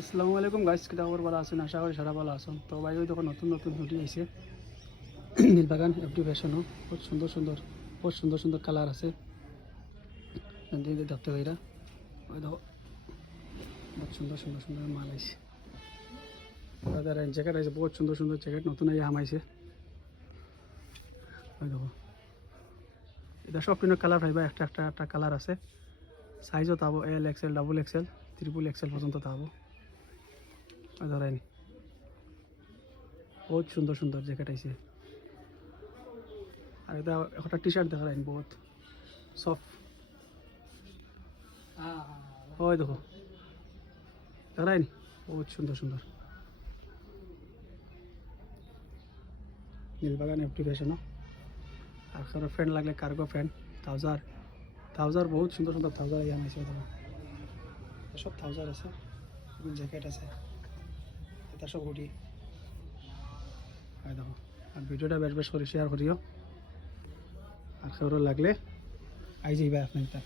আসসালামু আলাইকুম গাইস, কিতা খবর? ভালো আছেন? আশা করি সারা ভালো আছেন। তো ভাই ওই দেখো নতুন নতুন হুডি আইছে নীলবাগান এফডি ফ্যাশনও। বহুত সুন্দর সুন্দর কালার আছে। দেখতে পাইরা ওই দেখো বহুত সুন্দর মাল আইছে। তাদের জ্যাকেট আছে, বহুত সুন্দর সুন্দর জ্যাকেট নতুন আইয়া হামাইছে। ওই দেখো এটা সব কিন্তু কালার পাইবা, একটা কালার আছে। সাইজও তাবো L XL, double XL, triple XL পর্যন্ত তাবো। ধরেন বহুত সুন্দর জ্যাকেট আইছে। আর এটা একটা টি শার্ট দেখা যায় বহুত সফট। ওই দেখো দেখা যায় বহুত সুন্দর নীলবাগান এফডি ফ্যাশনও। আর কারো ফ্রেন্ড লাগলে কার্গো ফ্রেন্ড থাউজার বহুত সুন্দর থাউজার ইয়া আইছে। দেখো সব থাউজার আছে, জ্যাকেট আছে, এটা সব হুডি। আর দেখো আর ভিডিওটা বেশ করে শেয়ার করিও। আর কারো লাগলে আই যাইবা আপনার।